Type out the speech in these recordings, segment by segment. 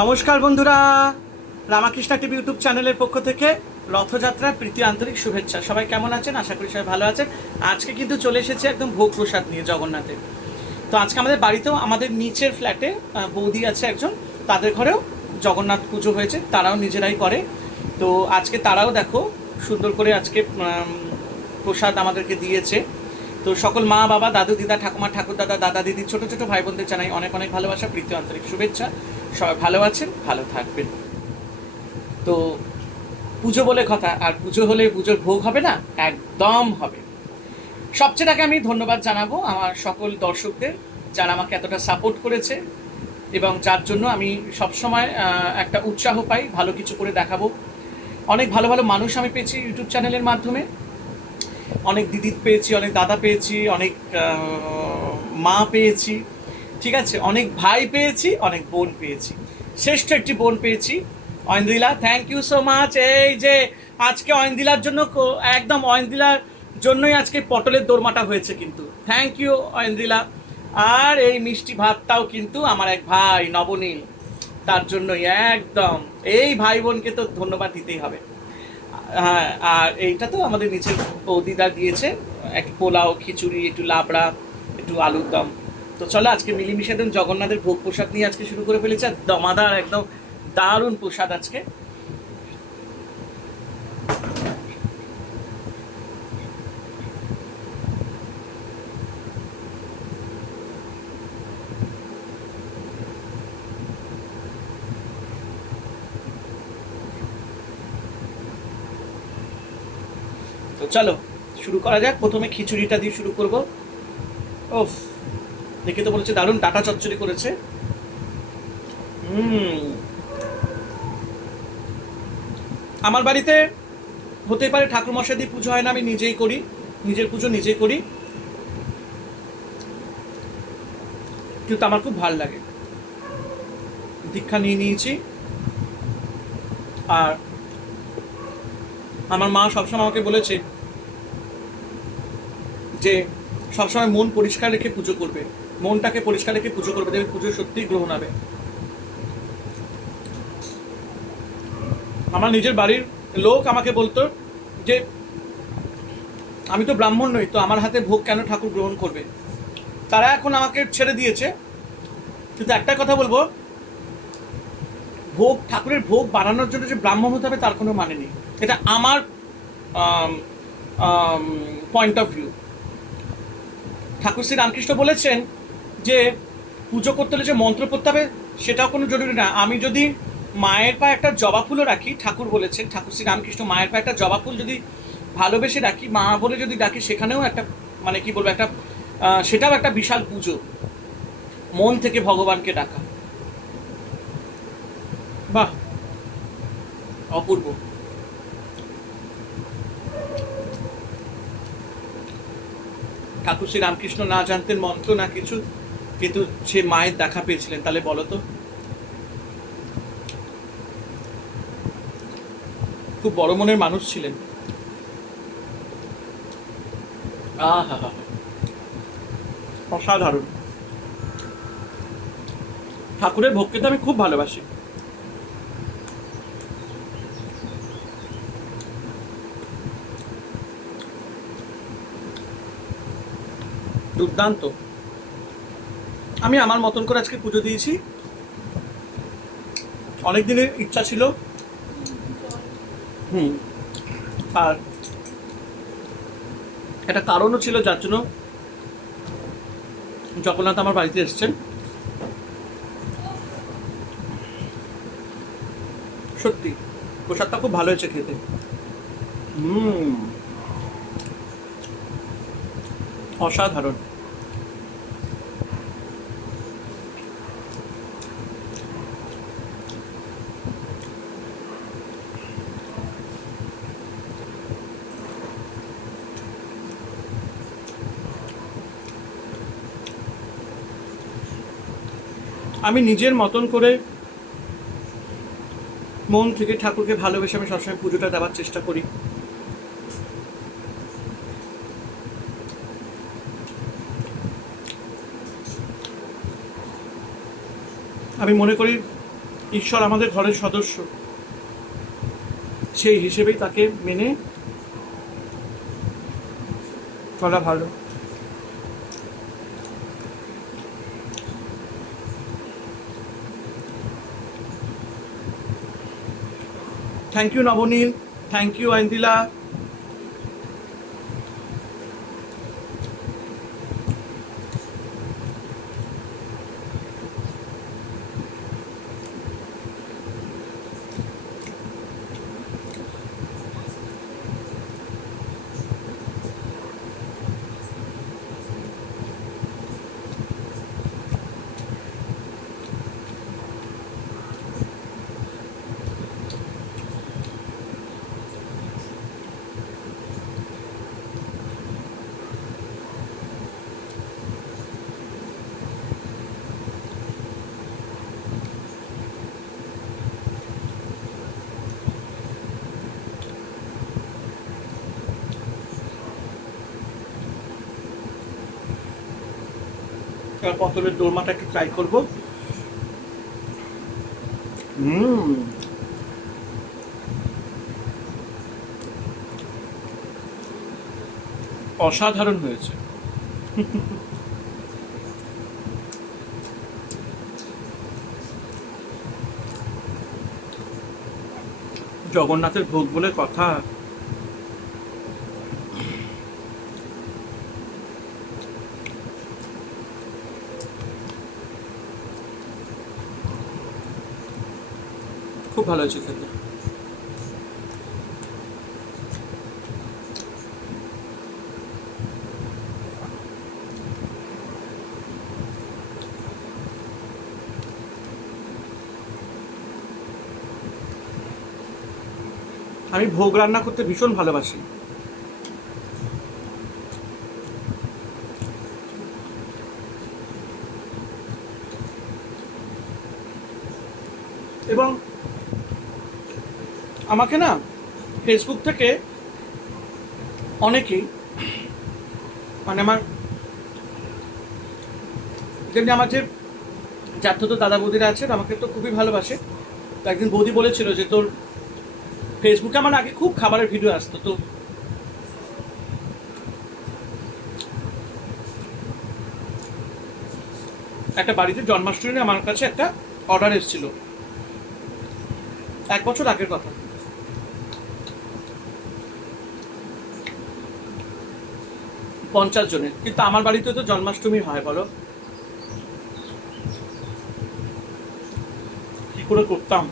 নমস্কার বন্ধুরা, Ramakrishna TV YouTube চ্যানেলের পক্ষ থেকে রথযাত্রার প্রীতি আন্তরিক শুভেচ্ছা। সবাই কেমন আছেন? আশা করি সবাই ভালো আছেন। আজকে কিন্তু চলে এসেছে একদম ভোগ প্রসাদ নিয়ে জগন্নাথের। তো আজকে আমাদের বাড়িতেও, আমাদের নিচের ফ্ল্যাটে বৌদি আছে একজন, তাদের ঘরেও জগন্নাথ পুজো হয়েছে, তারাও নিজেরাই করে। তো আজকে তারাও দেখো সুন্দর করে আজকে প্রসাদ আমাদেরকে দিয়েছে। তো সকল মা বাবা, দাদু দিদা, ঠাকুমা ঠাকুরদাদা, দাদা দিদি, ছোটো ছোটো ভাই বোনদের জানাই অনেক অনেক ভালোবাসা, প্রীতি আন্তরিক শুভেচ্ছা। সবাই ভালো আছেন, ভালো থাকবেন। তো পুজো বলে কথা, আর পুজো হলে পুজোর ভোগ হবে না? একদম হবে। সবচেয়ে আগে আমি ধন্যবাদ জানাবো আমার সকল দর্শকদের, যারা আমাকে এতটা সাপোর্ট করেছে এবং যার জন্য আমি সবসময় একটা উৎসাহ পাই ভালো কিছু করে দেখাবো। অনেক ভালো ভালো মানুষ আমি পেয়েছি ইউটিউব চ্যানেলের মাধ্যমে, অনেক দিদি পেয়েছি, অনেক দাদা পেয়েছি, অনেক মা পেয়েছি, ঠিক আছে, অনেক ভাই পেয়েছি, অনেক বোন পেয়েছি। শ্রেষ্ঠ একটি বোন পেয়েছি, Ayandila. Thank you so much. এই যে আজকে অয়ন্দিলার জন্য, একদম অয়ন্দিলার জন্যই আজকে পটলের দোরমাটা হয়েছে কিন্তু। Thank you অয়ন্দিলা। আর এই মিষ্টি ভাতটাও কিন্তু আমার এক ভাই নবনীল, তার জন্যই একদম। এই ভাই বোনকে তো ধন্যবাদ দিতেই হবে। হ্যাঁ, আর এইটা তো আমাদের নিচের বৌদিদা দিয়েছে, এক পোলাও, খিচুড়ি, একটু লাবড়া, একটু আলুর দম। তো চলো আজকে মিলিমিশে একদম জগন্নাথের ভোগ প্রসাদ নিয়ে আজকে শুরু করে ফেলেছি। আর দমাদার একদম দারুণ প্রসাদ আজকে। তো চলো শুরু করা যাক। প্রথমে খিচুড়িটা দিয়ে শুরু করব। ওফ, দেখে তো বলেছে দারুণ ডাটা চচ্চড়ি করেছে। আমার বাড়িতে হতে পারে ঠাকুরমশাই দিয়ে পুজো হয় না, আমি নিজেই করি, নিজের পুজো নিজেই করি, কিন্তু আমার খুব ভালো লাগে। দীক্ষা নিয়ে নিয়েছি। আর আমার মা সবসময় আমাকে বলেছে যে সবসময় মন পরিষ্কার রেখে পুজো করবে, মনটাকে পরিষ্কার রেখে পুজো করবে, দেখবে পুজো সত্যিই গ্রহণ হবে। আমার নিজের বাড়ির লোক আমাকে বলতো যে আমি তো ব্রাহ্মণ নই, তো আমার হাতে ভোগ কেন ঠাকুর গ্রহণ করবে। তারা এখন আমাকে ছেড়ে দিয়েছে, কিন্তু একটা কথা বলবো, ভোগ, ঠাকুরের ভোগ বানানোর জন্য যে ব্রাহ্মণ হতে হবে তার কোনো মানে নেই। এটা আমার পয়েন্ট অফ ভিউ। ঠাকুর শ্রী রামকৃষ্ণ বলেছেন যে পুজো করতে হলে যে মন্ত্র পড়তে হবে সেটাও কোনো জরুরি না। আমি যদি মায়ের পায়ে একটা জবা ফুলও রাখি, ঠাকুর বলেছেন, ঠাকুর শ্রী রামকৃষ্ণ, মায়ের পায়ে একটা জবা ফুল যদি ভালোবেসে রাখি, মা বলে যদি ডাকি, সেখানেও একটা, মানে কি বলবো, একটা সেটাও একটা বিশাল পুজো, মন থেকে ভগবানকে ডাকা। বাহ, অপূর্ব। ঠাকুর শ্রী রামকৃষ্ণ না জানতেন মন্ত্র না কিছু, কিন্তু সে মায়ের দেখা পেয়েছিলেন, তাহলে বলো তো। খুব বড় মনের মানুষ ছিলেন। আহা, অসাধারণ। ঠাকুরের ভোগকে তো আমি খুব ভালোবাসি। দুর্দান্ত। আমি আমার মতন করে আজকে পুজো দিয়েছি। অনেক দিনের ইচ্ছা ছিল। আর একটা কারণও ছিল যার জন্য জগন্নাথ আমার বাড়িতে এসেছেন। সত্যি প্রসাদটা খুব ভালো হয়েছে খেতে। অসাধারণ। আমি নিজের মতন করে মন থেকে ঠাকুরকে ভালোবেসে আমি সবসময় পুজোটা দেওয়ার চেষ্টা করি। আমি মনে করি ঈশ্বর আমাদের ঘরের সদস্য, সেই হিসেবেই তাকে মেনে চলা ভালো। Thank you Nabanil, thank you Oindrila. পটলের দোরমাটা একটু ট্রাই করবো। অসাধারণ হয়েছে। জগন্নাথের ভোগ বলে কথা। খুব ভালো হয়েছে খেতে। আমি ভোগ রান্না করতে ভীষণ ভালোবাসি। এবং আমাকে না ফেসবুক থেকে অনেকেই, মানে আমার যেমনি আমার যে চাচাতো দাদা বৌদিরা আছেন আমাকে তো খুবই ভালোবাসে। তো একদিন বৌদি বলেছিল যে তোর ফেসবুকে আমার আগে খুব খাবারের ভিডিও আসতো, তো একটা বাড়িতে জন্মাষ্টমী আমার কাছে একটা অর্ডার এসেছিল, 1 বছর আগের কথা। 50 জনের, কিন্তু আমার বাড়িতে তো জন্মাষ্টমী হয়, বলো কি করে করতাম।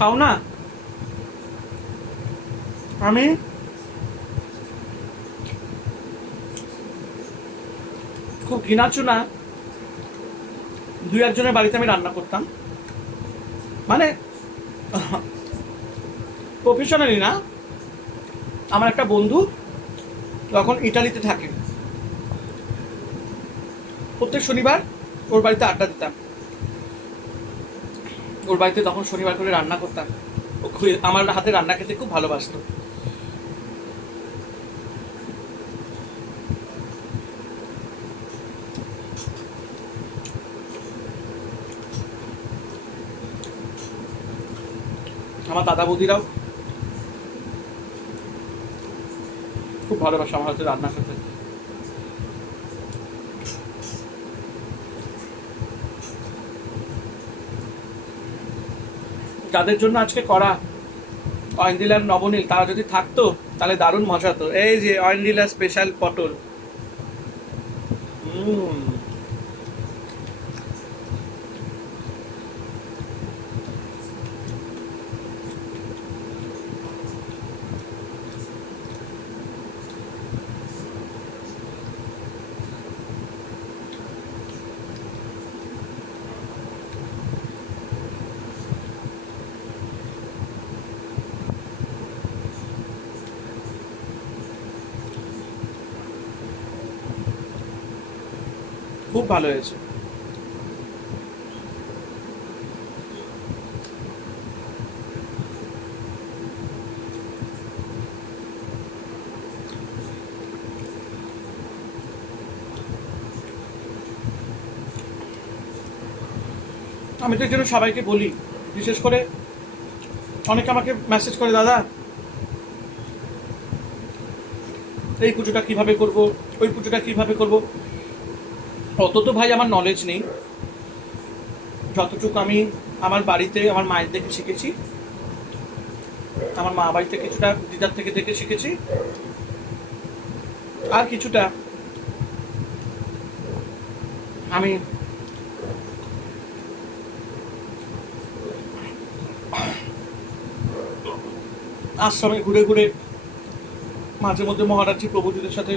তাও না আমি খুব ঘৃণাচ্ছ না, 2-1 জনের বাড়িতে আমি রান্না করতাম, মানে প্রফেশনালি না। আমার একটা বন্ধু তখন ইটালিতে থাকে, প্রত্যেক শনিবার ওর বাড়িতে আড্ডা দিতাম। ওর বাড়িতে তখন শনিবার করে রান্না করতাম, ও আমার হাতে রান্না খেতে খুব ভালোবাসতো। আমার দাদা বৌদিরাও খুব ভালোবাসে আমার হাতে রান্না খেতে। যাদের জন্য আজকে করা ঐন্দ্রিলার নবনীল, তারা যদি থাকতো তাহলে দারুণ মজা হতো। এই যে ঐন্দ্রিলার স্পেশাল পটল। খুব ভালো হয়েছে। আমি তো জন্য সবাইকে বলি, বিশেষ করে অনেকে আমাকে মেসেজ করে, দাদা এই পুজোটা কিভাবে করব, ওই পুজোটা কিভাবে করব। অত তো ভাই আমার নলেজ নেই, যতটুকু আমি আমার বাড়িতে আমার মায়ের দেখে শিখেছি, আমার মা বাড়িতে কিছুটা দিদার থেকে দেখে শিখেছি, আর কিছুটা আমি আশ্রমে ঘুরে ঘুরে মাঝে মধ্যে মহারাজজি প্রভুজিদের সাথে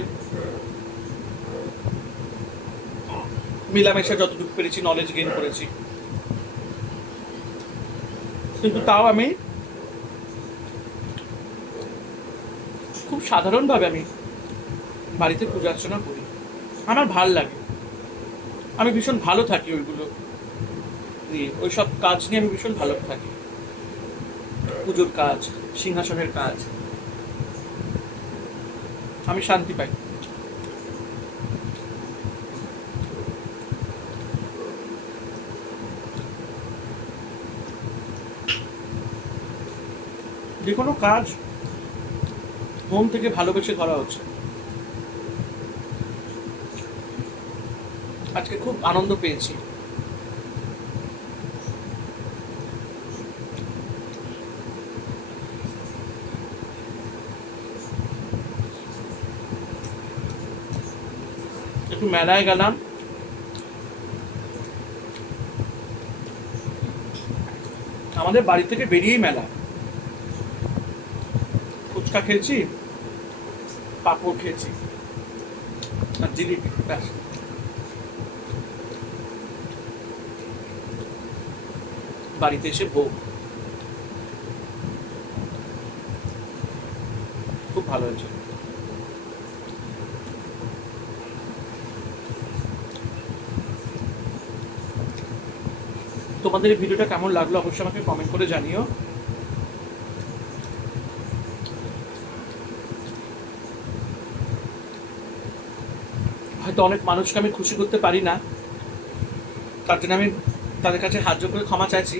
মিলামেশা যতটুকু পেরেছি নলেজ গেইন করেছি। কিন্তু তাও আমি খুব সাধারণভাবে আমি বাড়িতে পূজা অর্চনা করি, আমার ভাল লাগে, আমি ভীষণ ভালো থাকি ওইগুলো নিয়ে, ওই সব কাজ নিয়ে আমি ভীষণ ভালো থাকি। পুজোর কাজ, সিংহাসনের কাজ, আমি শান্তি পাই। যে কোনো কাজ মন থেকে ভালোবেসে করা হচ্ছে। আজকে খুব আনন্দ পেয়েছি। একটু মেলায় গেলাম, আমাদের বাড়ি থেকে বেরিয়েই মেলা। ফুচকা খেয়েছি, পাঁপড় খেয়েছি আর জিলিপি, ব্যাস। বাড়িতে এসে ভোগ, খুব ভালো হয়েছে। তোমাদের এই ভিডিওটা কেমন লাগলো অবশ্যই আমাকে কমেন্ট করে জানিও। হয়তো অনেক মানুষকে আমি খুশি করতে পারি না, তার জন্য আমি তাদের কাছে হাত জোড় করে ক্ষমা চাইছি।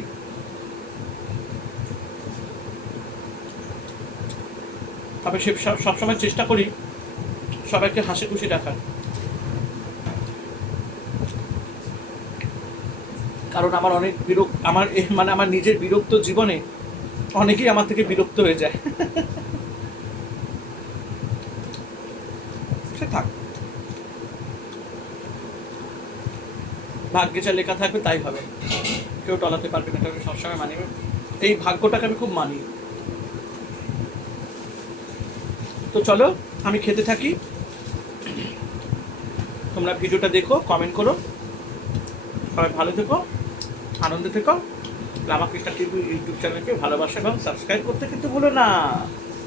তবে সে সবসময় চেষ্টা করি সবাইকে হাসি খুশি রাখার, কারণ আমার অনেক মানে আমার নিজের বিরক্ত জীবনে অনেকেই আমার থেকে বিরক্ত হয়ে যায়। সে থাক, ভাগ্যে যা লেখা থাকবে তাই হবে, কেউ টলাতে পারবে না, আমি সবসময় মানি, এই ভাগ্যটাকে আমি খুব মানি। তো চলো আমি খেতে থাকি, তোমরা ভিডিওটা দেখো, কমেন্ট করো, সবাই ভালো থেকো, আনন্দে থেকো। রামাকৃষ্ণ টিভি ইউটিউব চ্যানেলকে ভালোবাসা এবং সাবস্ক্রাইব করতে কিন্তু ভুলো না।